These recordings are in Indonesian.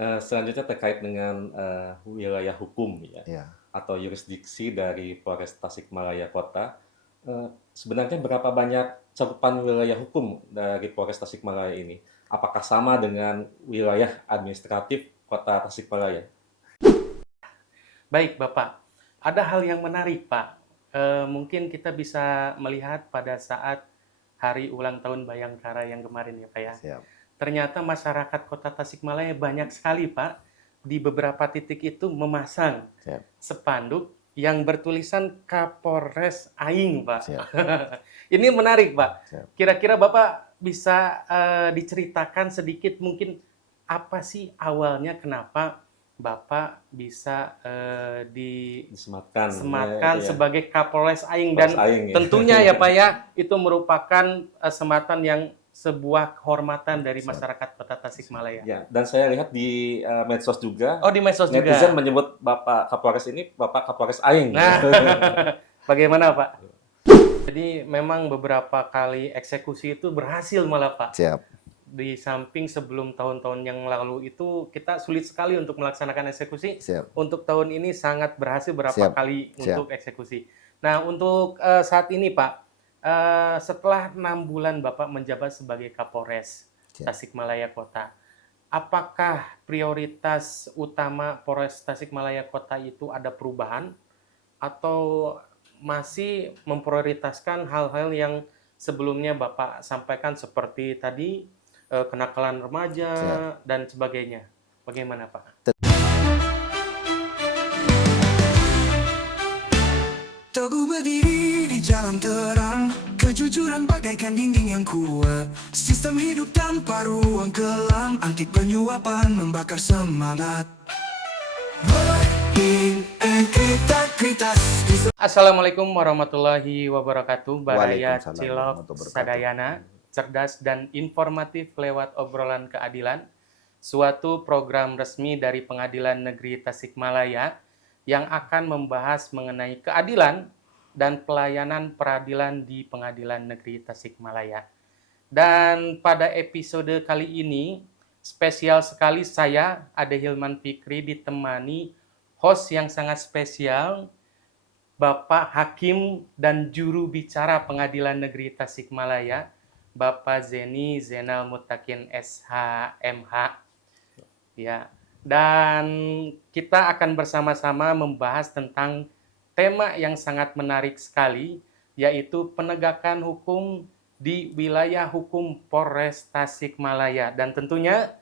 Selanjutnya terkait dengan, wilayah hukum ya, Ya, atau yurisdiksi dari Polres Tasikmalaya Kota. Sebenarnya berapa banyak cakupan wilayah hukum dari Polres Tasikmalaya ini? Apakah sama dengan wilayah administratif Kota Tasikmalaya? Baik, Bapak. Ada hal yang menarik, Pak. Mungkin kita bisa melihat pada saat hari ulang tahun Bayangkara yang kemarin ya, Pak ya. siap, Ternyata masyarakat Kota Tasikmalaya banyak sekali, Pak, di beberapa titik itu memasang siap, spanduk yang bertulisan Kapolres Aing, Pak. siap, Ini menarik, Pak. siap. Kira-kira Bapak bisa diceritakan sedikit mungkin apa sih awalnya kenapa Bapak bisa Disematkan, disematkan itu ya, sebagai Kapolres Aing, Polres dan Aing ya. tentunya ya Pak ya, itu merupakan sematan yang sebuah kehormatan dari Siap. masyarakat Kota Tasikmalaya. Ya, dan saya lihat di, medsos juga, Oh, di medsos netizen juga. menyebut Bapak Kapolres ini, Bapak Kapolres Aing. Nah, bagaimana Pak? Jadi memang beberapa kali eksekusi itu berhasil malah Pak. Siap. Di samping sebelum tahun-tahun yang lalu itu kita sulit sekali untuk melaksanakan eksekusi, Siap. untuk tahun ini sangat berhasil berapa Siap. kali Siap. untuk eksekusi. Nah, untuk saat ini Pak, setelah 6 bulan Bapak menjabat sebagai Kapolres Siap. Tasikmalaya Kota, apakah prioritas utama Polres Tasikmalaya Kota itu ada perubahan atau masih memprioritaskan hal-hal yang sebelumnya Bapak sampaikan seperti tadi kenakalan remaja Siap. dan sebagainya? Bagaimana, Pak? Teguh berdiri di jalan terang, kejujuran bagaikan dinding yang kuat. Sistem hidup tanpa ruang kelam, anti penyuapan membakar semangat. Berintegritas. Assalamualaikum warahmatullahi wabarakatuh. Baraya Waalaikumsalam Cilok warahmatullahi wabarakatuh. Sadayana, cerdas dan informatif lewat obrolan keadilan, suatu program resmi dari Pengadilan Negeri Tasikmalaya yang akan membahas mengenai keadilan dan pelayanan peradilan di Pengadilan Negeri Tasikmalaya. Dan pada episode kali ini, spesial sekali saya, Ade Hilman Fikri, ditemani host yang sangat spesial, Bapak Hakim dan Juru Bicara Pengadilan Negeri Tasikmalaya, Bapak Zeni Zainal Mutakin SH.MH. Ya, dan kita akan bersama-sama membahas tentang tema yang sangat menarik sekali, yaitu penegakan hukum di wilayah hukum Polres Tasikmalaya. Dan tentunya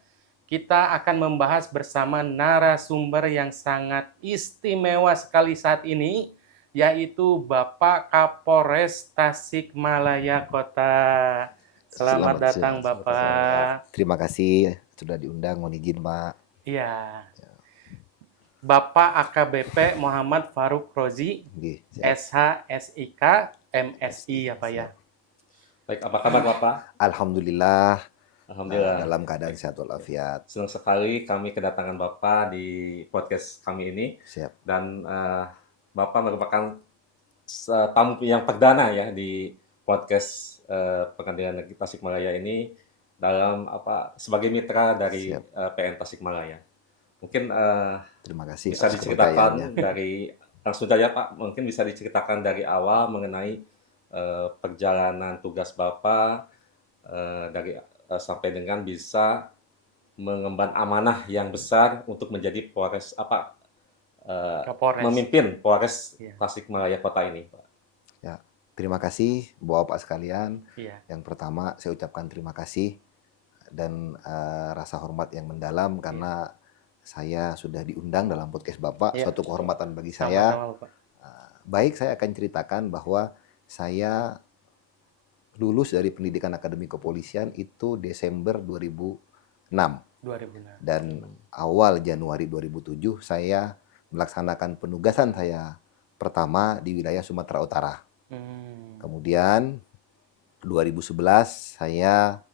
kita akan membahas bersama narasumber yang sangat istimewa sekali saat ini, yaitu Bapak Kapolres Tasikmalaya Kota. Selamat datang, siang. Bapak. Terima kasih sudah diundang, mohon izin Pak. Iya. Bapak AKBP Muhammad Faruk Rozi, Nggih, siap. SH, SIK, MSI ya Pak ya. Baik, apa kabar Bapak? Alhamdulillah Alhamdulillah. dalam keadaan sehat walafiat. Senang sekali kami kedatangan Bapak di podcast kami ini, Siap. dan Bapak merupakan tamu yang perdana ya di podcast Pengadilan Negeri Tasikmalaya ini dalam sebagai mitra dari Siap. PN Tasikmalaya. Mungkin Terima kasih bisa atas kepercayaannya. diceritakan dari langsung saja Pak, mungkin bisa diceritakan dari awal mengenai perjalanan tugas Bapak dari sampai dengan bisa mengemban amanah yang besar untuk menjadi Polres Kapolres. memimpin Polres Iya. Tasikmalaya Kota ini, Pak. Ya, terima kasih Bapak sekalian. Iya. Yang pertama saya ucapkan terima kasih dan rasa hormat yang mendalam karena saya sudah diundang dalam podcast Bapak, Iya. suatu kehormatan bagi saya. Sama-sama, Pak. Baik, saya akan ceritakan bahwa saya lulus dari pendidikan akademi kepolisian itu Desember 2006. 2006. Dan awal Januari 2007 saya melaksanakan penugasan saya pertama di wilayah Sumatera Utara. Kemudian 2011 saya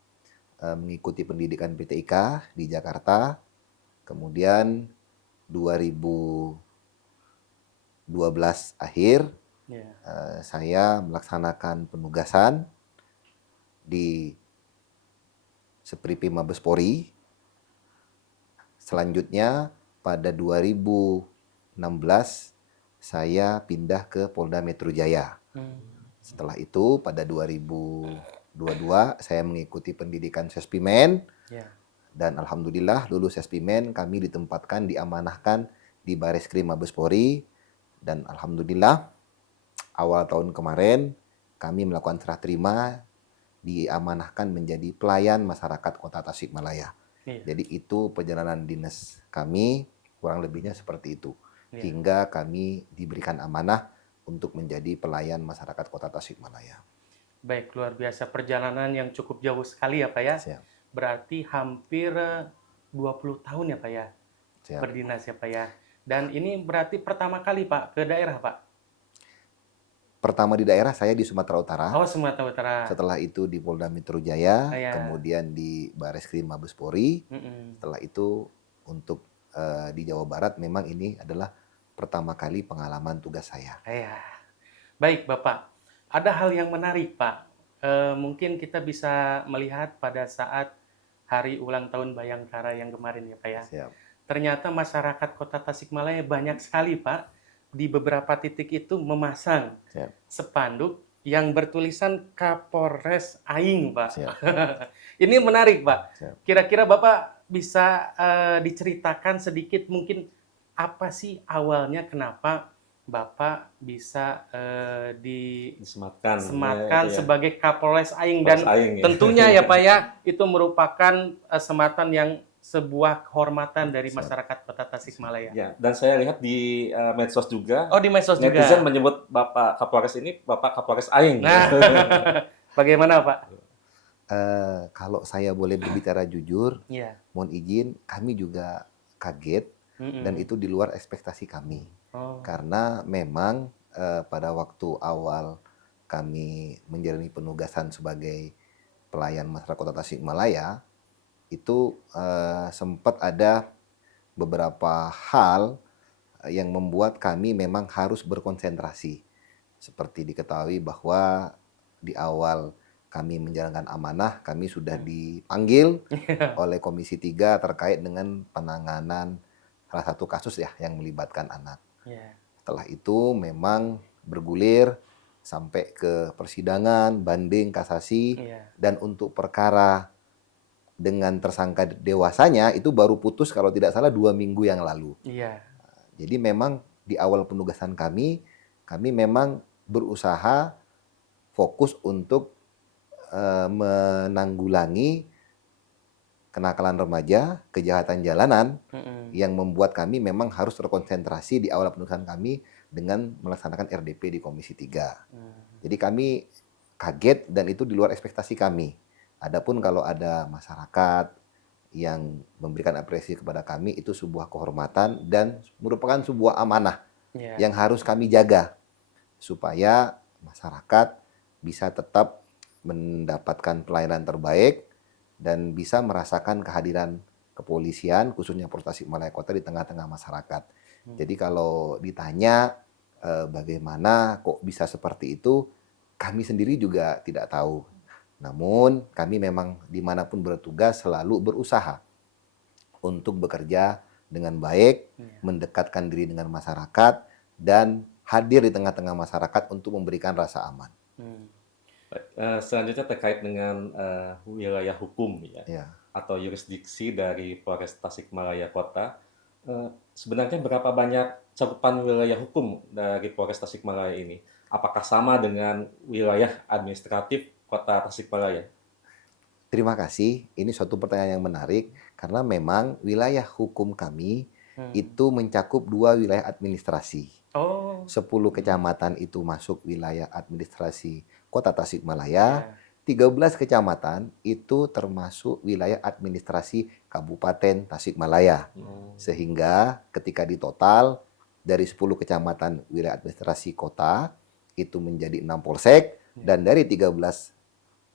mengikuti pendidikan PTIK di Jakarta. Kemudian 2012 akhir Iya. saya melaksanakan penugasan di Sepripim Mabes Polri. Selanjutnya pada 2016 saya pindah ke Polda Metro Jaya. Setelah itu pada 2022 saya mengikuti pendidikan Sespimen Ya. dan alhamdulillah lulus Sespimen kami ditempatkan diamanahkan di Bareskrim Mabes Polri dan alhamdulillah awal tahun kemarin kami melakukan serah terima diamanahkan menjadi pelayan masyarakat Kota Tasikmalaya. Iya. Jadi itu perjalanan dinas kami kurang lebihnya seperti itu. Iya. Hingga kami diberikan amanah untuk menjadi pelayan masyarakat Kota Tasikmalaya. Baik, luar biasa perjalanan yang cukup jauh sekali ya Pak ya. Siap. Berarti hampir 20 tahun ya Pak ya Siap. berdinas ya Pak ya. Dan ini berarti pertama kali Pak ke daerah Pak? Pertama di daerah saya di Sumatera Utara. Oh, Sumatera Utara. Setelah itu di Polda Metro Jaya, Iya. kemudian di Bareskrim Mabes Polri. Mm-mm. Setelah itu untuk di Jawa Barat memang ini adalah pertama kali pengalaman tugas saya. Ya. Baik Bapak, ada hal yang menarik Pak. Mungkin kita bisa melihat pada saat hari ulang tahun Bayangkara yang kemarin ya Pak ya. Siap. Ternyata masyarakat Kota Tasikmalaya banyak sekali Pak di beberapa titik itu memasang Siap. spanduk yang bertulisan Kapolres Aing Pak. Siap. Ini menarik Pak. Siap. Kira-kira Bapak bisa diceritakan sedikit mungkin apa sih awalnya kenapa Bapak bisa Disematkan. disematkan Ya, itu ya. sebagai Kapolres Aing Polres dan Aing, ya. tentunya ya Pak ya itu merupakan sematan yang sebuah kehormatan dari Siap. masyarakat Kota Tasikmalaya. Ya, dan saya lihat di medsos juga, Oh, di medsos juga. netizen menyebut Bapak Kapolres ini Bapak Kapolres Aing. Nah, bagaimana Pak? Kalau saya boleh berbicara jujur, Iya. mohon izin, kami juga kaget Mm-mm. dan itu di luar ekspektasi kami. Oh, Karena memang pada waktu awal kami menjalani penugasan sebagai pelayan masyarakat Kota Tasikmalaya, itu sempat ada beberapa hal yang membuat kami memang harus berkonsentrasi. Seperti diketahui bahwa di awal kami menjalankan amanah, kami sudah dipanggil oleh Komisi 3 terkait dengan penanganan salah satu kasus ya yang melibatkan anak. iya. Setelah itu memang bergulir sampai ke persidangan, banding, kasasi, Iya. dan untuk perkara dengan tersangka dewasanya itu baru putus kalau tidak salah 2 minggu yang lalu. Iya. Jadi memang di awal penugasan kami memang berusaha fokus untuk menanggulangi kenakalan remaja, kejahatan jalanan Mm-mm. yang membuat kami memang harus terkonsentrasi di awal penugasan kami dengan melaksanakan RDP di Komisi 3. Mm. Jadi kami kaget dan itu di luar ekspektasi kami. Adapun kalau ada masyarakat yang memberikan apresiasi kepada kami itu sebuah kehormatan dan merupakan sebuah amanah Iya. yang harus kami jaga supaya masyarakat bisa tetap mendapatkan pelayanan terbaik dan bisa merasakan kehadiran kepolisian khususnya Polres Tasikmalaya Kota di tengah-tengah masyarakat. Jadi kalau ditanya bagaimana kok bisa seperti itu, kami sendiri juga tidak tahu. Namun kami memang dimanapun bertugas selalu berusaha untuk bekerja dengan baik, Iya. mendekatkan diri dengan masyarakat, dan hadir di tengah-tengah masyarakat untuk memberikan rasa aman. Mm. Selanjutnya terkait dengan wilayah hukum ya, Ya. atau yurisdiksi dari Polres Tasikmalaya Kota. Sebenarnya berapa banyak cakupan wilayah hukum dari Polres Tasikmalaya ini? Apakah sama dengan wilayah administratif Kota Tasikmalaya? Terima kasih. Ini suatu pertanyaan yang menarik karena memang wilayah hukum kami itu mencakup 2 wilayah administrasi. Oh. 10 kecamatan itu masuk wilayah administrasi Kota Tasikmalaya. Iya. 13 kecamatan itu termasuk wilayah administrasi Kabupaten Tasikmalaya. Sehingga ketika ditotal dari 10 kecamatan wilayah administrasi kota itu menjadi 6 polsek dan dari 13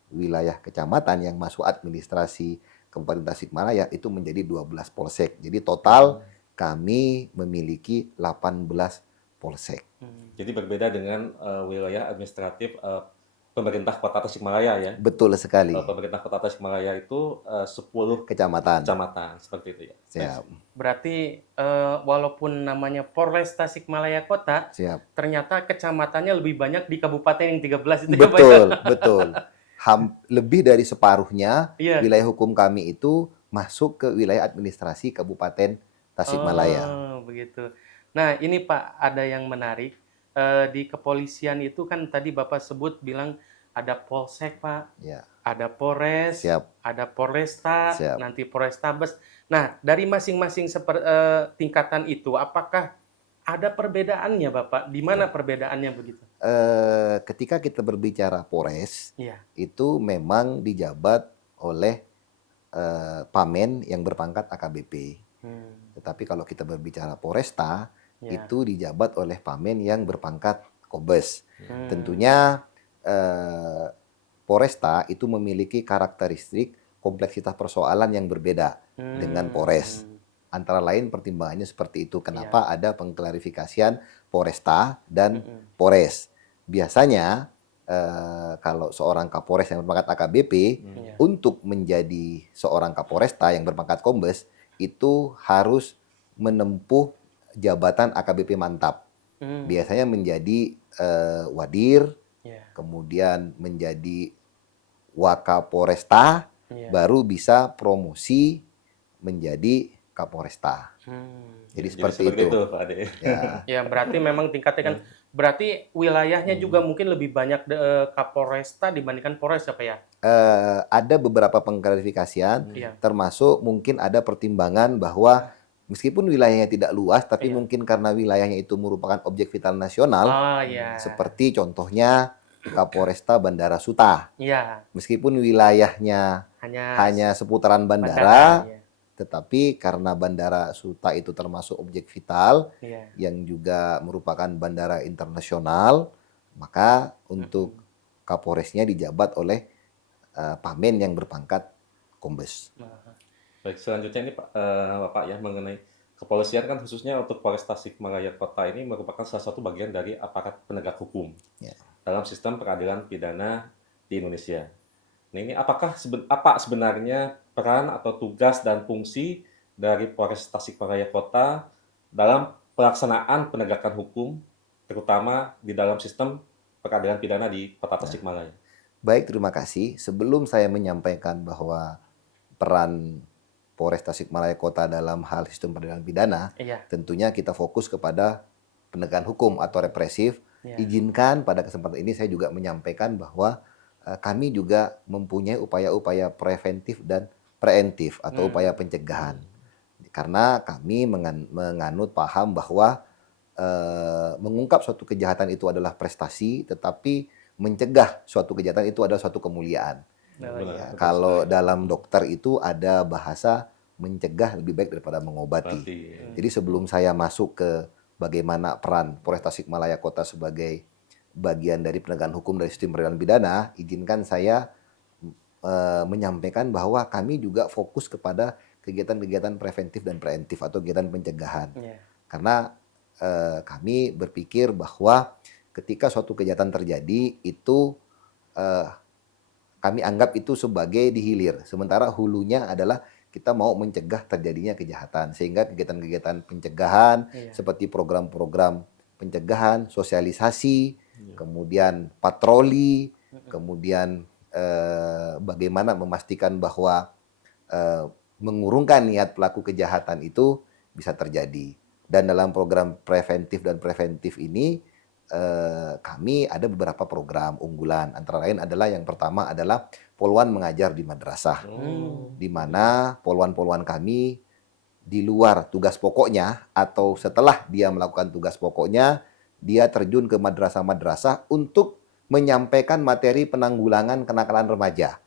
wilayah kecamatan yang masuk administrasi Kabupaten Tasikmalaya itu menjadi 12 polsek. Jadi total kami memiliki 18 polsek. Mm. Jadi berbeda dengan wilayah administratif pemerintah Kota Tasikmalaya ya. Betul sekali, Pemerintah Kota Tasikmalaya itu 10 kecamatan. kecamatan seperti itu ya. Siap, Berarti walaupun namanya Polres Tasikmalaya Kota, siap. ternyata kecamatannya lebih banyak di kabupaten yang 13 itu ya Pak? Betul, betul. Lebih dari separuhnya Iya. wilayah hukum kami itu masuk ke wilayah administrasi Kabupaten Tasikmalaya. Oh, begitu. Nah, ini Pak, ada yang menarik. Di kepolisian itu kan tadi Bapak sebut bilang ada Polsek, Pak, Ya, ada Polres, siap, ada Polresta, siap. nanti Polrestabes. Nah, dari masing-masing tingkatan itu, apakah ada perbedaannya, Bapak? Di mana perbedaannya begitu? Ketika kita berbicara Polres, Iya. itu memang dijabat oleh Pamen yang berpangkat AKBP. Hmm, Tetapi kalau kita berbicara Polresta, ya. itu dijabat oleh Pamen yang berpangkat Kombes. Hmm, Tentunya Polresta itu memiliki karakteristik kompleksitas persoalan yang berbeda dengan Polres. Antara lain pertimbangannya seperti itu. Kenapa ada pengklarifikasian Polresta dan Polres? Biasanya kalau seorang Kapolres yang berpangkat AKBP Iya. untuk menjadi seorang Kapolresta yang berpangkat Kombes itu harus menempuh jabatan AKBP mantap. Hmm, Biasanya menjadi Wadir, ya, kemudian menjadi Wakapolresta, ya. baru bisa promosi menjadi Kapolresta. Jadi seperti itu. Pak Ade. Ya, Ya, berarti memang tingkatnya kan, berarti wilayahnya juga mungkin lebih banyak Kapolresta dibandingkan Polres apa ya? ada beberapa pengklarifikasian, Iya. termasuk mungkin ada pertimbangan bahwa meskipun wilayahnya tidak luas, tapi Iya. mungkin karena wilayahnya itu merupakan objek vital nasional, Oh, ya. seperti contohnya Kapolresta Bandara Suta. Iya, Meskipun wilayahnya hanya seputaran bandara, ya. tetapi karena Bandara Suta itu termasuk objek vital Iya. yang juga merupakan bandara internasional, maka untuk Kapolresnya dijabat oleh Pamen yang berpangkat Kombes. Baik, selanjutnya ini Bapak ya mengenai kepolisian kan khususnya untuk Polres Tasikmalaya Kota ini merupakan salah satu bagian dari aparat penegak hukum Ya. dalam sistem peradilan pidana di Indonesia. Nah, ini apa sebenarnya peran atau tugas dan fungsi dari Polres Tasikmalaya Kota dalam pelaksanaan penegakan hukum, terutama di dalam sistem peradilan pidana di Kota Tasikmalaya? Baik, terima kasih. Sebelum saya menyampaikan bahwa peran Polres Tasikmalaya Kota dalam hal sistem peradilan pidana, Iya. tentunya kita fokus kepada penegakan hukum atau represif. Iya. Izinkan pada kesempatan ini saya juga menyampaikan bahwa kami juga mempunyai upaya-upaya preventif dan preemptif atau upaya pencegahan. Karena kami menganut paham bahwa mengungkap suatu kejahatan itu adalah prestasi, tetapi mencegah suatu kejahatan itu adalah suatu kemuliaan. Oh, Benar, iya. betul Kalau sekali. dalam dokter itu ada bahasa mencegah lebih baik daripada mengobati. Berarti, Jadi sebelum saya masuk ke bagaimana peran Polres Tasikmalaya Kota sebagai bagian dari penegakan hukum dari sistem peradilan pidana, izinkan saya menyampaikan bahwa kami juga fokus kepada kegiatan-kegiatan preventif dan preemptif atau kegiatan pencegahan. Iya. Karena kami berpikir bahwa ketika suatu kejahatan terjadi itu kami anggap itu sebagai dihilir. Sementara hulunya adalah kita mau mencegah terjadinya kejahatan. Sehingga kegiatan-kegiatan pencegahan Iya. seperti program-program pencegahan, sosialisasi, kemudian patroli, kemudian bagaimana memastikan bahwa mengurungkan niat pelaku kejahatan itu bisa terjadi. Dan dalam program preventif dan preventif ini kami ada beberapa program unggulan. Antara lain adalah yang pertama adalah poluan mengajar di madrasah. Di mana poluan-poluan kami di luar tugas pokoknya atau setelah dia melakukan tugas pokoknya, dia terjun ke madrasah-madrasah untuk menyampaikan materi penanggulangan kenakalan remaja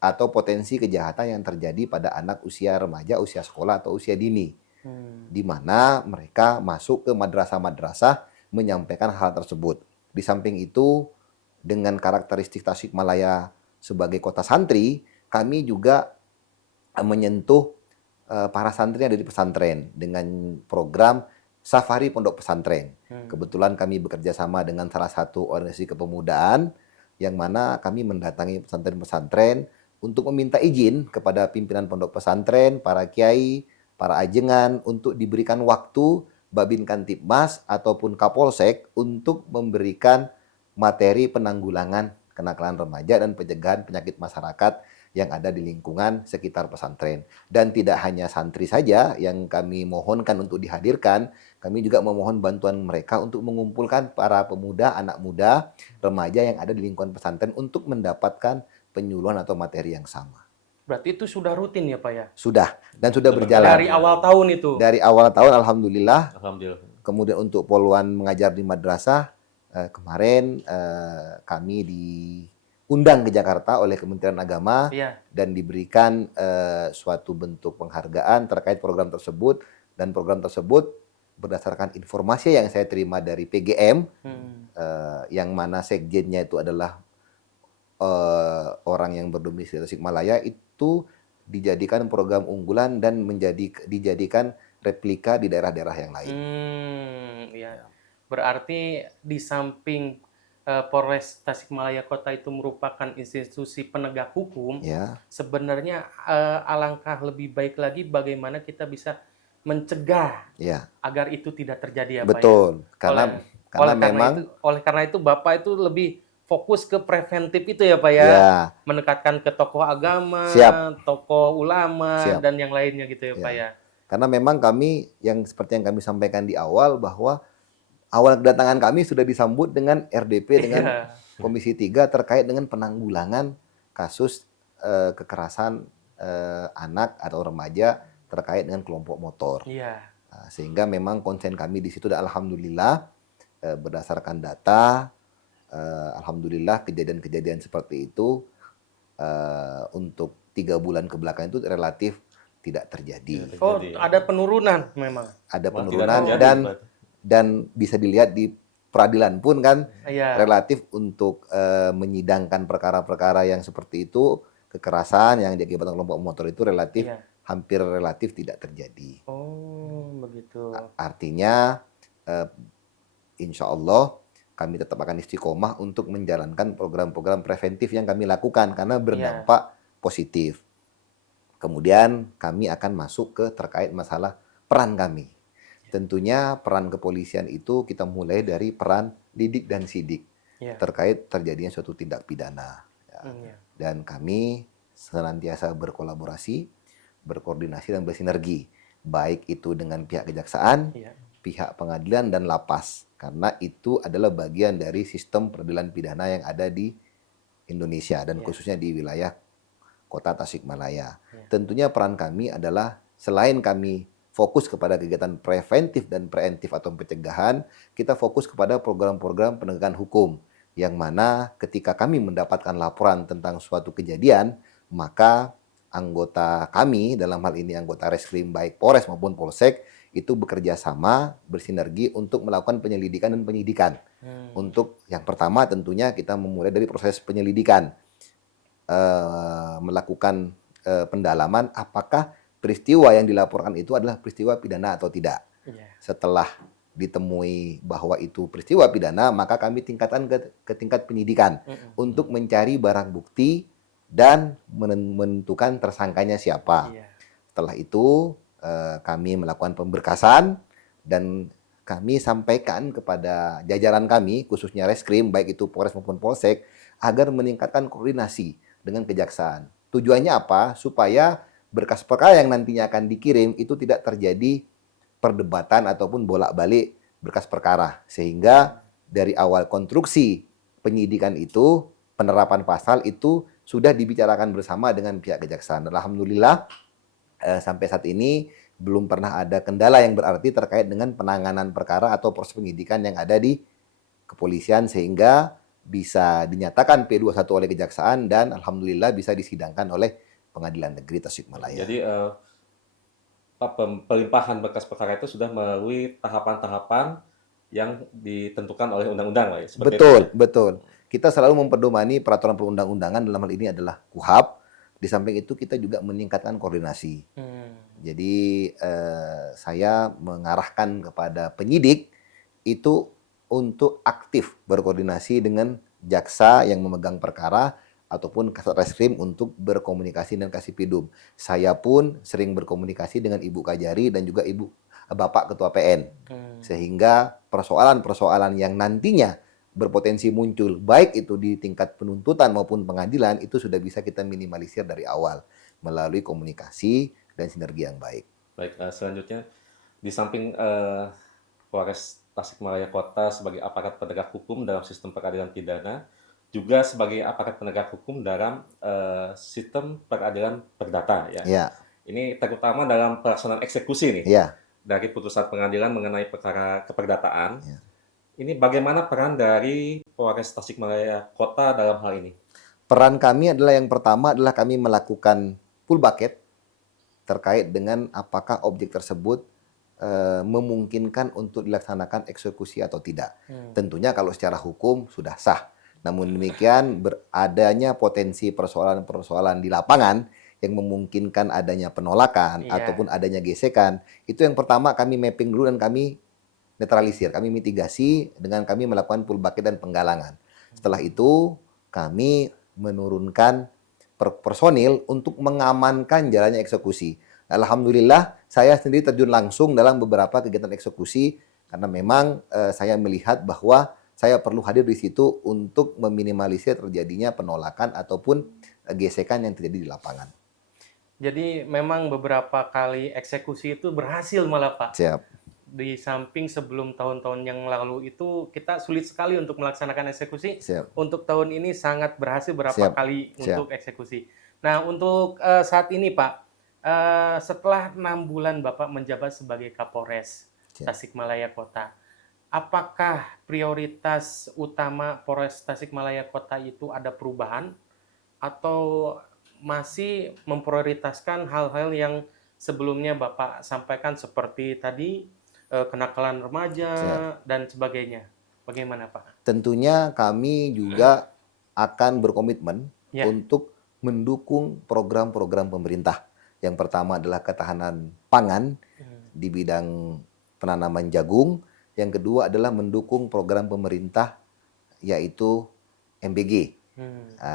atau potensi kejahatan yang terjadi pada anak usia remaja, usia sekolah atau usia dini. Di mana mereka masuk ke madrasah-madrasah menyampaikan hal tersebut. Di samping itu, dengan karakteristik Tasikmalaya sebagai kota santri, kami juga menyentuh para santri yang ada di pesantren dengan program Safari Pondok Pesantren. Kebetulan kami bekerja sama dengan salah satu organisasi kepemudaan yang mana kami mendatangi pesantren-pesantren untuk meminta izin kepada pimpinan pondok pesantren, para kiai, para ajengan untuk diberikan waktu Babin Kantipmas ataupun Kapolsek untuk memberikan materi penanggulangan kenakalan remaja dan pencegahan penyakit masyarakat yang ada di lingkungan sekitar pesantren. Dan tidak hanya santri saja yang kami mohonkan untuk dihadirkan, kami juga memohon bantuan mereka untuk mengumpulkan para pemuda, anak muda, remaja yang ada di lingkungan pesantren untuk mendapatkan penyuluhan atau materi yang sama. Berarti itu sudah rutin ya Pak ya? Sudah, dan sudah Sudah berjalan. Dari awal tahun itu? Dari awal tahun, alhamdulillah. Alhamdulillah. Kemudian untuk poluan mengajar di madrasah, kemarin kami diundang ke Jakarta oleh Kementerian Agama Iya. dan diberikan suatu bentuk penghargaan terkait program tersebut, dan program tersebut berdasarkan informasi yang saya terima dari PGM, yang mana sekjennya itu adalah orang yang berdomisili di Tasikmalaya, itu dijadikan program unggulan dan dijadikan replika di daerah-daerah yang lain. Ya. Berarti di samping Polres Tasikmalaya Kota itu merupakan institusi penegak hukum, Ya, sebenarnya alangkah lebih baik lagi bagaimana kita bisa mencegah ya, agar itu tidak terjadi ya Pak ya? betul. Karena Oleh karena itu Bapak itu lebih fokus ke preventif itu ya Pak ya? ya, Mendekatkan ke tokoh agama, Siap. tokoh ulama, Siap. dan yang lainnya gitu ya Pak Ya. ya? Karena memang kami seperti yang kami sampaikan di awal, bahwa awal kedatangan kami sudah disambut dengan RDP dengan Iya. Komisi 3 terkait dengan penanggulangan kasus kekerasan anak atau remaja terkait dengan kelompok motor. Iya. Nah, sehingga memang konsen kami di situ, dan alhamdulillah berdasarkan data, alhamdulillah kejadian-kejadian seperti itu untuk 3 bulan kebelakang itu relatif tidak terjadi. Oh, Jadi, ada penurunan memang. Ada malah tidak penurunan, terjadi, Pak. dan bisa dilihat di peradilan pun kan Iya. relatif untuk menyidangkan perkara-perkara yang seperti itu, kekerasan yang diakibatkan kelompok motor itu relatif Iya. hampir relatif tidak terjadi. Oh, begitu. Artinya insya Allah kami tetap akan istiqomah untuk menjalankan program-program preventif yang kami lakukan karena berdampak positif. Kemudian kami akan masuk ke terkait masalah peran kami. Tentunya peran kepolisian itu kita mulai dari peran lidik dan sidik Iya. terkait terjadinya suatu tindak pidana. Ya. Iya. Dan kami senantiasa berkolaborasi, berkoordinasi dan bersinergi, baik itu dengan pihak kejaksaan, Iya. pihak pengadilan dan lapas, karena itu adalah bagian dari sistem peradilan pidana yang ada di Indonesia dan Iya. khususnya di wilayah Kota Tasikmalaya. Iya. Tentunya peran kami adalah selain kami fokus kepada kegiatan preventif dan preemptif atau pencegahan, kita fokus kepada program-program penegakan hukum yang mana ketika kami mendapatkan laporan tentang suatu kejadian, maka anggota kami, dalam hal ini anggota Reskrim baik Polres maupun Polsek, itu bekerja sama, bersinergi untuk melakukan penyelidikan dan penyidikan. Untuk yang pertama tentunya kita memulai dari proses penyelidikan, melakukan pendalaman apakah peristiwa yang dilaporkan itu adalah peristiwa pidana atau tidak. Iya. Setelah ditemui bahwa itu peristiwa pidana, maka kami tingkatkan ke tingkat penyidikan untuk mencari barang bukti dan menentukan tersangkanya siapa. Iya. Setelah itu kami melakukan pemberkasan dan kami sampaikan kepada jajaran kami, khususnya Reskrim, baik itu Polres maupun Polsek, agar meningkatkan koordinasi dengan kejaksaan. Tujuannya apa? Supaya berkas perkara yang nantinya akan dikirim itu tidak terjadi perdebatan ataupun bolak-balik berkas perkara. Sehingga dari awal konstruksi penyidikan itu, penerapan pasal itu sudah dibicarakan bersama dengan pihak kejaksaan. Alhamdulillah sampai saat ini belum pernah ada kendala yang berarti terkait dengan penanganan perkara atau proses penyidikan yang ada di kepolisian, sehingga bisa dinyatakan P21 oleh kejaksaan dan alhamdulillah bisa disidangkan oleh Pengadilan Negeri Tasikmalaya. Jadi pelimpahan berkas perkara itu sudah melalui tahapan-tahapan yang ditentukan oleh undang-undang, Pak, ya? Seperti Betul, itu, ya? betul. Kita selalu mempedomani peraturan perundang-undangan, dalam hal ini adalah KUHP. Di samping itu kita juga meningkatkan koordinasi. Jadi saya mengarahkan kepada penyidik itu untuk aktif berkoordinasi dengan jaksa yang memegang perkara ataupun Kasat Reskrim untuk berkomunikasi dengan Kasipidum. Saya pun sering berkomunikasi dengan Ibu Kajari dan juga Bapak Ketua PN. Sehingga persoalan-persoalan yang nantinya berpotensi muncul, baik itu di tingkat penuntutan maupun pengadilan, itu sudah bisa kita minimalisir dari awal melalui komunikasi dan sinergi yang baik. Baik, selanjutnya di samping Polres Tasikmalaya Kota sebagai aparat penegak hukum dalam sistem peradilan pidana, juga sebagai aparat penegak hukum dalam sistem peradilan perdata ya. Ya, Ini terutama dalam pelaksanaan eksekusi nih ya. dari putusan pengadilan mengenai perkara keperdataan. Ya. Ini bagaimana peran dari Polres Tasikmalaya Kota dalam hal ini? Peran kami adalah yang pertama adalah kami melakukan full bucket terkait dengan apakah objek tersebut memungkinkan untuk dilaksanakan eksekusi atau tidak. Tentunya kalau secara hukum sudah sah. Namun demikian beradanya potensi persoalan-persoalan di lapangan yang memungkinkan adanya penolakan ataupun adanya gesekan, itu yang pertama kami mapping dulu dan kami netralisir, kami mitigasi dengan kami melakukan full bucket dan penggalangan. Setelah itu kami menurunkan personil untuk mengamankan jalannya eksekusi. Alhamdulillah saya sendiri terjun langsung dalam beberapa kegiatan eksekusi karena memang saya melihat bahwa saya perlu hadir di situ untuk meminimalisir terjadinya penolakan ataupun gesekan yang terjadi di lapangan. Jadi memang beberapa kali eksekusi itu berhasil malah Pak. Siap. Di samping sebelum tahun-tahun yang lalu itu kita sulit sekali untuk melaksanakan eksekusi. Siap. Untuk tahun ini sangat berhasil berapa Siap. kali Siap. untuk eksekusi. Nah untuk saat ini Pak, setelah 6 bulan Bapak menjabat sebagai Kapolres Siap. Tasikmalaya Kota, apakah prioritas utama Polres Tasikmalaya Kota itu ada perubahan atau masih memprioritaskan hal-hal yang sebelumnya Bapak sampaikan seperti tadi kenakalan remaja dan sebagainya? Bagaimana Pak? Tentunya kami juga akan berkomitmen untuk mendukung program-program pemerintah. Yang pertama adalah ketahanan pangan di bidang penanaman jagung. Yang kedua adalah mendukung program pemerintah yaitu MBG.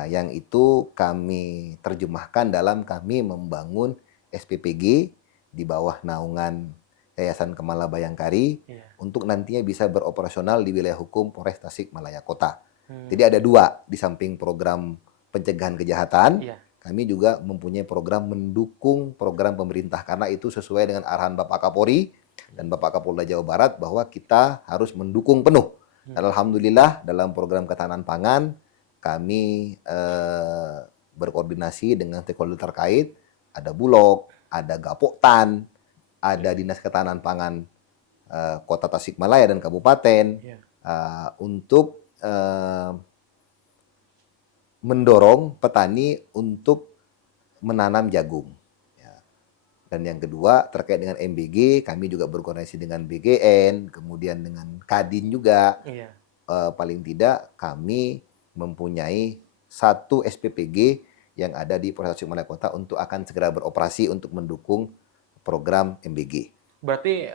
Yang itu kami terjemahkan dalam kami membangun SPPG di bawah naungan Yayasan Kemala Bayangkari untuk nantinya bisa beroperasional di wilayah hukum Polres Tasikmalaya Kota. Jadi ada dua, di samping program pencegahan kejahatan, kami juga mempunyai program mendukung program pemerintah karena itu sesuai dengan arahan Bapak Kapolri dan Bapak Kapolda Jawa Barat bahwa kita harus mendukung penuh. Dan alhamdulillah dalam program ketahanan pangan kami berkoordinasi dengan stakeholder terkait, ada Bulog, ada Gapoktan, ada Dinas Ketahanan Pangan Kota Tasikmalaya dan Kabupaten untuk mendorong petani untuk menanam jagung. Dan yang kedua terkait dengan MBG, kami juga berkoordinasi dengan BGN, kemudian dengan Kadin juga. Paling tidak kami mempunyai satu SPPG yang ada di Polres Tasikmalaya Kota untuk akan segera beroperasi untuk mendukung program MBG. Berarti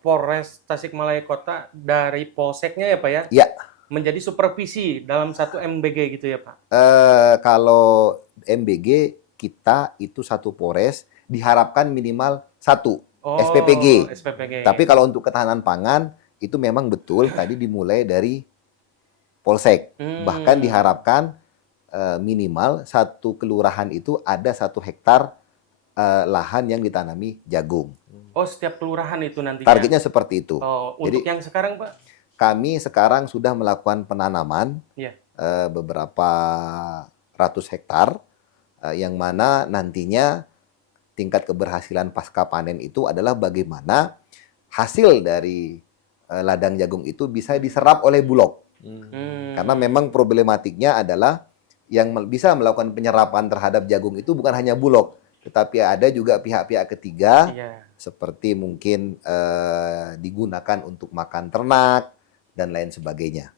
Polres Tasikmalaya Kota dari Polseknya ya Pak ya? Ya. Menjadi supervisi dalam satu MBG gitu ya Pak? Kalau MBG kita itu satu Polres diharapkan minimal satu SPPG. Tapi kalau untuk ketahanan pangan itu memang betul tadi dimulai dari Polsek. Bahkan diharapkan minimal satu kelurahan itu ada 1 hektar lahan yang ditanami jagung. Oh, setiap kelurahan itu nantinya? Targetnya seperti itu. Oh, untuk yang sekarang Pak? Kami sekarang sudah melakukan penanaman beberapa ratus hektar yang mana nantinya tingkat keberhasilan pasca panen itu adalah bagaimana hasil dari ladang jagung itu bisa diserap oleh Bulog. Karena memang problematiknya adalah yang bisa melakukan penyerapan terhadap jagung itu bukan hanya Bulog, tetapi ada juga pihak-pihak ketiga seperti mungkin digunakan untuk makan ternak dan lain sebagainya.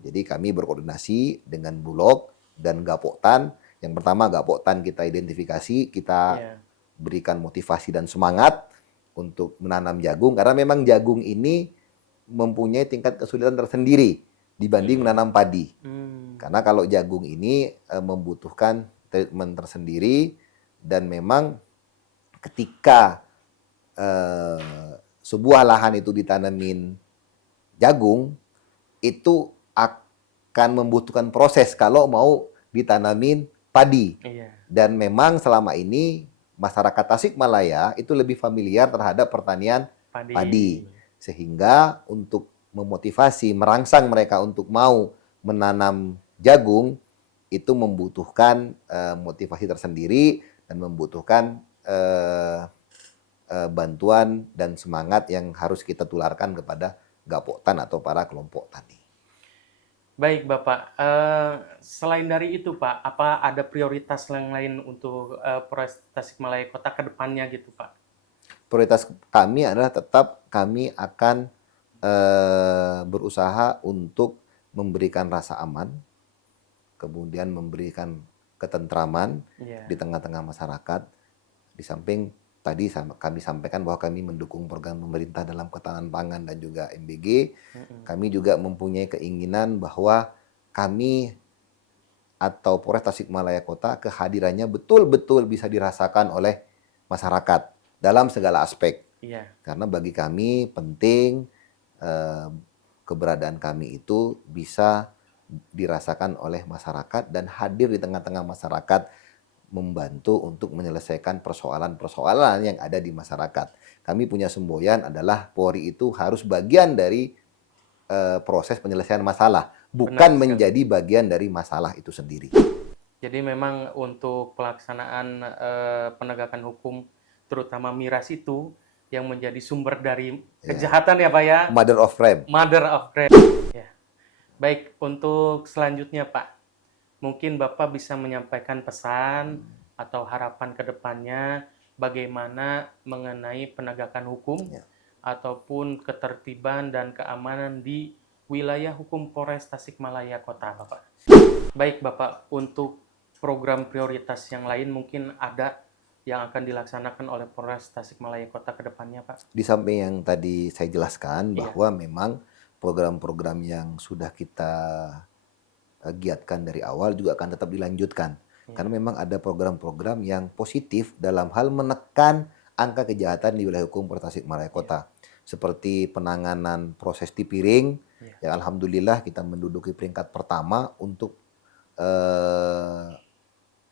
Jadi kami berkoordinasi dengan Bulog dan Gapoktan. Yang pertama Gapoktan kita identifikasi, kita berikan motivasi dan semangat untuk menanam jagung karena memang jagung ini mempunyai tingkat kesulitan tersendiri dibanding menanam padi. Hmm. Karena kalau jagung ini membutuhkan treatment tersendiri dan memang ketika sebuah lahan itu ditanamin jagung, itu akan membutuhkan proses kalau mau ditanamin padi. Iya. Dan memang selama ini masyarakat Tasikmalaya itu lebih familiar terhadap pertanian padi. Sehingga untuk memotivasi, merangsang mereka untuk mau menanam jagung, itu membutuhkan motivasi tersendiri dan membutuhkan bantuan dan semangat yang harus kita tularkan kepada Gapoktan atau para kelompok tani. Baik Bapak, selain dari itu Pak, apa ada prioritas yang lain untuk Polres Tasikmalaya Kota ke depannya gitu Pak? Prioritas kami adalah tetap kami akan berusaha untuk memberikan rasa aman, kemudian memberikan ketentraman Iya. di tengah-tengah masyarakat. Di samping tadi kami sampaikan bahwa kami mendukung program pemerintah dalam ketahanan pangan dan juga MBG. Kami juga mempunyai keinginan bahwa kami atau Polres Tasikmalaya Kota kehadirannya betul-betul bisa dirasakan oleh masyarakat dalam segala aspek. Iya. Karena bagi kami penting keberadaan kami itu bisa dirasakan oleh masyarakat dan hadir di tengah-tengah masyarakat membantu untuk menyelesaikan persoalan-persoalan yang ada di masyarakat. Kami punya semboyan adalah Polri itu harus bagian dari proses penyelesaian masalah, bukan Benar sekali. menjadi bagian dari masalah itu sendiri. Jadi memang untuk pelaksanaan penegakan hukum, terutama miras itu, yang menjadi sumber dari kejahatan ya Pak ya? Mother of crime. Mother of crime. Ya. Baik, untuk selanjutnya Pak, mungkin Bapak bisa menyampaikan pesan atau harapan ke depannya bagaimana mengenai penegakan hukum ataupun ketertiban dan keamanan di wilayah hukum Polres Tasikmalaya Kota, Bapak. Baik, Bapak, untuk program prioritas yang lain mungkin ada yang akan dilaksanakan oleh Polres Tasikmalaya Kota ke depannya, Pak? Di samping yang tadi saya jelaskan bahwa memang program-program yang sudah kita giatkan dari awal juga akan tetap dilanjutkan. Karena memang ada program-program yang positif dalam hal menekan angka kejahatan di wilayah hukum Polres Tasikmalaya Kota. Seperti penanganan proses tipiring, yang alhamdulillah kita menduduki peringkat pertama untuk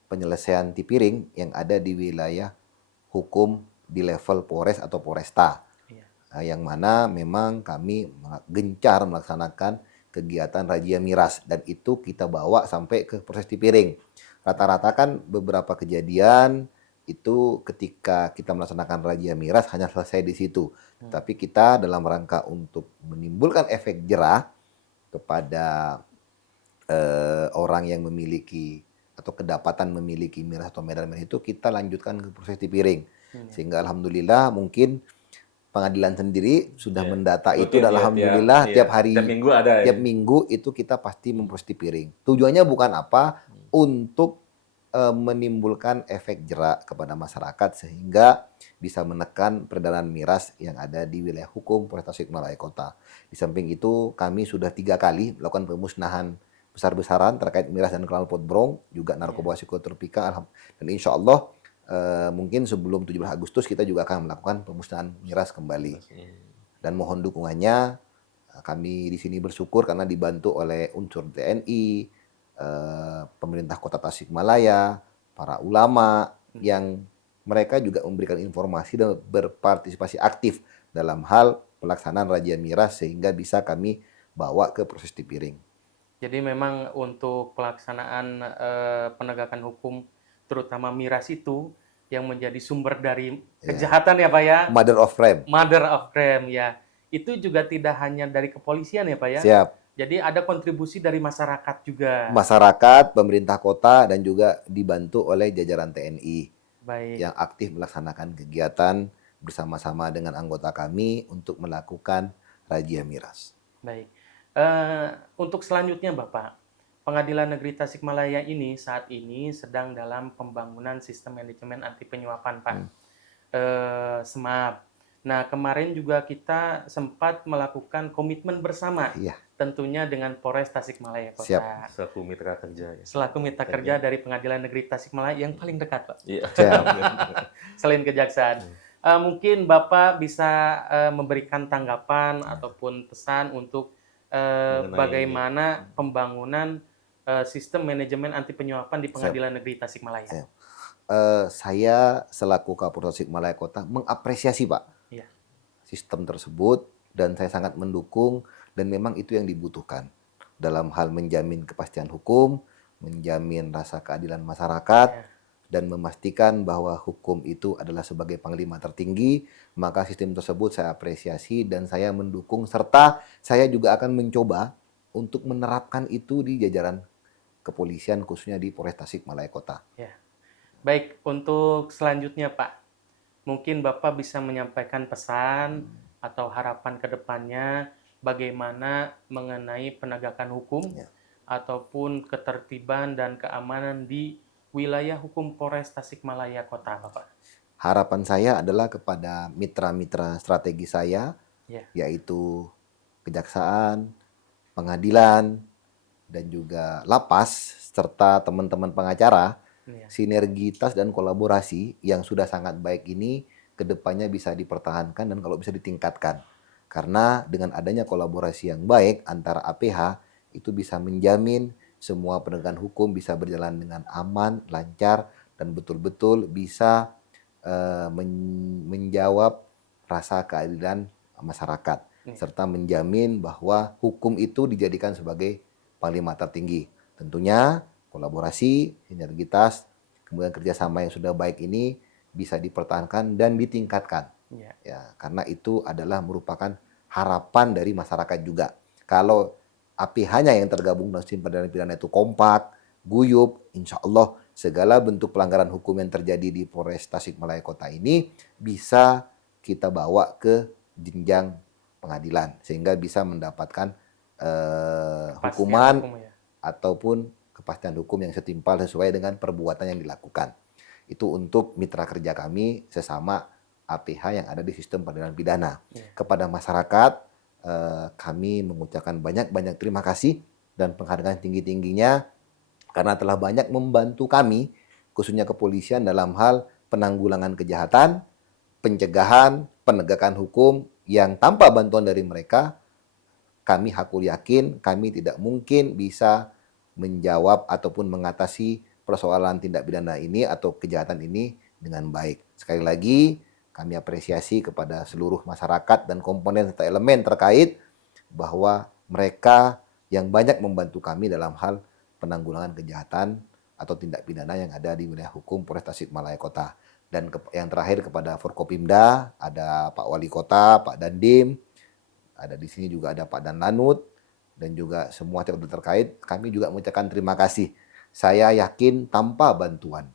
penyelesaian tipiring yang ada di wilayah hukum di level Polres atau Polresta. Yang mana memang kami gencar melaksanakan kegiatan razia miras dan itu kita bawa sampai ke proses tipiring. Rata-rata kan beberapa kejadian itu ketika kita melaksanakan razia miras hanya selesai di situ. Tapi kita dalam rangka untuk menimbulkan efek jerah kepada orang yang memiliki atau kedapatan memiliki miras atau medan itu kita lanjutkan ke proses tipiring. Sehingga alhamdulillah mungkin pengadilan sendiri sudah mendata itu dan alhamdulillah tiap hari, minggu ada tiap minggu itu kita pasti memproses tipiring. Tujuannya bukan apa, untuk menimbulkan efek jerak kepada masyarakat sehingga bisa menekan peredaran miras yang ada di wilayah hukum Polres Tasikmalaya Kota. Di samping itu kami sudah 3 kali melakukan pemusnahan besar-besaran terkait miras dan knalpot brong, juga narkoba psikotropika, dan insya Allah mungkin sebelum 17 Agustus kita juga akan melakukan pemusnahan miras kembali. Dan mohon dukungannya, kami di sini bersyukur karena dibantu oleh unsur TNI, pemerintah Kota Tasikmalaya, para ulama yang mereka juga memberikan informasi dan berpartisipasi aktif dalam hal pelaksanaan razia miras sehingga bisa kami bawa ke proses tipiring. Jadi memang untuk pelaksanaan penegakan hukum terutama miras itu yang menjadi sumber dari kejahatan ya Pak ya? Mother of crime. Mother of crime ya. Itu juga tidak hanya dari kepolisian ya Pak ya? Siap. Jadi ada kontribusi dari masyarakat juga. Masyarakat, pemerintah kota, dan juga dibantu oleh jajaran TNI. Baik. Yang aktif melaksanakan kegiatan bersama-sama dengan anggota kami untuk melakukan razia miras. Baik. Untuk selanjutnya Bapak, Pengadilan Negeri Tasikmalaya ini saat ini sedang dalam pembangunan sistem manajemen anti penyuapan Pak. SMAP. Nah, kemarin juga kita sempat melakukan komitmen bersama, Iya, tentunya dengan Polres Tasikmalaya siap. Kota. Selaku mitra kerja ya. Selaku mitra kerja dari Pengadilan Negeri Tasikmalaya yang paling dekat, Pak, Iya. Siap. selain Kejaksaan. Mungkin Bapak bisa memberikan tanggapan ataupun pesan untuk Mengenai bagaimana pembangunan sistem manajemen anti penyuapan di Pengadilan Negeri Tasikmalaya. Siap. Saya selaku Kapolres Tasikmalaya Kota mengapresiasi Pak Iya. sistem tersebut dan saya sangat mendukung dan memang itu yang dibutuhkan dalam hal menjamin kepastian hukum, menjamin rasa keadilan masyarakat, Ya. dan memastikan bahwa hukum itu adalah sebagai panglima tertinggi, maka sistem tersebut saya apresiasi dan saya mendukung serta saya juga akan mencoba untuk menerapkan itu di jajaran kepolisian khususnya di Polres Tasikmalaya Kota. Baik, untuk selanjutnya Pak, mungkin Bapak bisa menyampaikan pesan atau harapan ke depannya bagaimana mengenai penegakan hukum Ya. ataupun ketertiban dan keamanan di wilayah hukum Polres Tasikmalaya Kota, Bapak. Harapan saya adalah kepada mitra-mitra strategi saya, Ya. yaitu kejaksaan, pengadilan, dan juga lapas, serta teman-teman pengacara, Ya. sinergitas dan kolaborasi yang sudah sangat baik ini kedepannya bisa dipertahankan dan kalau bisa ditingkatkan. Karena dengan adanya kolaborasi yang baik antara APH, itu bisa menjamin semua penegakan hukum bisa berjalan dengan aman, lancar, dan betul-betul bisa menjawab rasa keadilan masyarakat. Ya. Serta menjamin bahwa hukum itu dijadikan sebagai panglima tertinggi. Tentunya kolaborasi, sinergitas, kemudian kerjasama yang sudah baik ini bisa dipertahankan dan ditingkatkan. Ya. Ya, karena itu adalah merupakan harapan dari masyarakat juga. Kalau APH-nya yang tergabung dalam sistem peradilan pidana itu kompak, guyup, insya Allah segala bentuk pelanggaran hukum yang terjadi di Polres Tasikmalaya Kota ini bisa kita bawa ke jenjang pengadilan sehingga bisa mendapatkan Kepastian hukuman hukum, ya. ataupun kepastian hukum yang setimpal sesuai dengan perbuatan yang dilakukan. Itu untuk mitra kerja kami sesama APH yang ada di sistem peradilan pidana. Ya. Kepada masyarakat, kami mengucapkan banyak-banyak terima kasih dan penghargaan tinggi-tingginya karena telah banyak membantu kami, khususnya kepolisian dalam hal penanggulangan kejahatan, pencegahan, penegakan hukum yang tanpa bantuan dari mereka, kami hakul yakin kami tidak mungkin bisa menjawab ataupun mengatasi persoalan tindak pidana ini atau kejahatan ini dengan baik. Sekali lagi, kami apresiasi kepada seluruh masyarakat dan komponen serta elemen terkait bahwa mereka yang banyak membantu kami dalam hal penanggulangan kejahatan atau tindak pidana yang ada di wilayah hukum Polres Tasikmalaya Kota. Dan yang terakhir kepada Forkopimda, ada Pak Wali Kota, Pak Dandim, ada di sini juga ada Pak Danlanut, dan juga semua stakeholder terkait, kami juga mengucapkan terima kasih. Saya yakin tanpa bantuan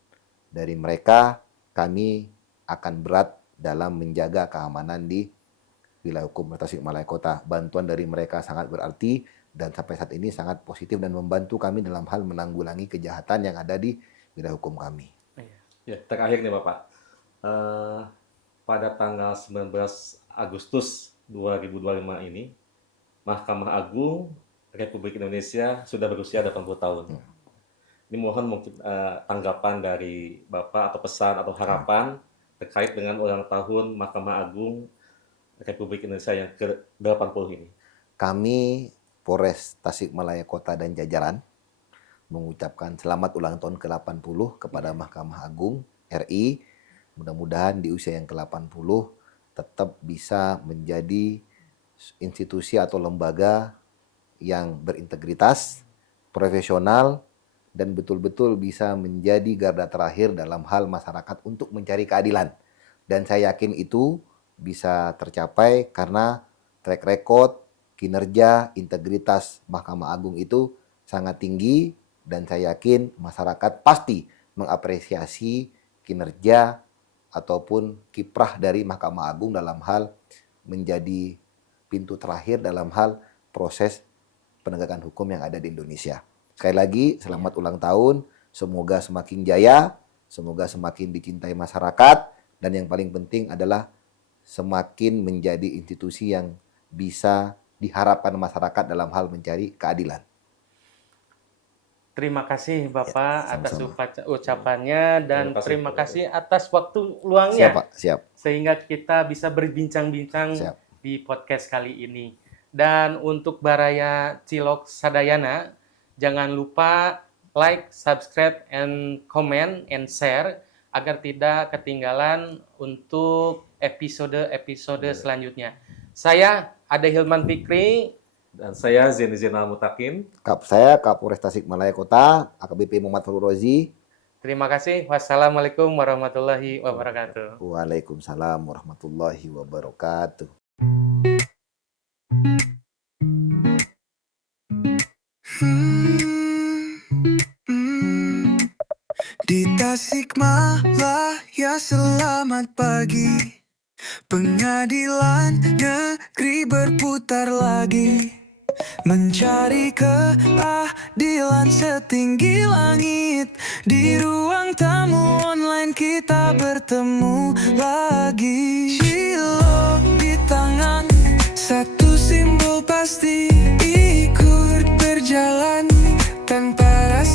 dari mereka, kami akan berat dalam menjaga keamanan di wilayah hukum Tasikmalaya Kota. Bantuan dari mereka sangat berarti dan sampai saat ini sangat positif dan membantu kami dalam hal menanggulangi kejahatan yang ada di wilayah hukum kami. Ya, terakhir nih Bapak. Pada tanggal 19 Agustus 2025 ini, Mahkamah Agung Republik Indonesia sudah berusia 80 tahun. Ini mohon mungkin tanggapan dari Bapak atau pesan atau harapan terkait dengan ulang tahun Mahkamah Agung Republik Indonesia yang ke-80 ini. Kami Polres Tasikmalaya Kota dan jajaran mengucapkan selamat ulang tahun ke-80 kepada Mahkamah Agung RI. Mudah-mudahan di usia yang ke-80 tetap bisa menjadi institusi atau lembaga yang berintegritas, profesional, dan betul-betul bisa menjadi garda terakhir dalam hal masyarakat untuk mencari keadilan. Dan saya yakin itu bisa tercapai karena track record, kinerja, integritas Mahkamah Agung itu sangat tinggi dan saya yakin masyarakat pasti mengapresiasi kinerja ataupun kiprah dari Mahkamah Agung dalam hal menjadi pintu terakhir dalam hal proses penegakan hukum yang ada di Indonesia. Sekali lagi, selamat ulang tahun. Semoga semakin jaya, semoga semakin dicintai masyarakat, dan yang paling penting adalah semakin menjadi institusi yang bisa diharapkan masyarakat dalam hal mencari keadilan. Terima kasih Bapak Ya, atas sama-sama. ucapannya dan Terima kasih, terima Pak. kasih atas waktu Siap, luangnya Pak. Siap. sehingga kita bisa berbincang-bincang Siap. di podcast kali ini. Dan untuk Baraya Cilok Sadayana, jangan lupa like, subscribe, and comment, and share agar tidak ketinggalan untuk episode-episode selanjutnya. Saya Ade Hilman Fikri. Dan saya Zaini Zainal Mutakin. Saya Kapolres Tasikmalaya Kota, AKBP Muhammad Farul Rozi. Terima kasih. Wassalamualaikum warahmatullahi wabarakatuh. Waalaikumsalam warahmatullahi wabarakatuh. Di Tasikmalaya selamat pagi, pengadilan negeri berputar lagi, mencari keadilan setinggi langit. Di ruang tamu online kita bertemu lagi. Cilok di tangan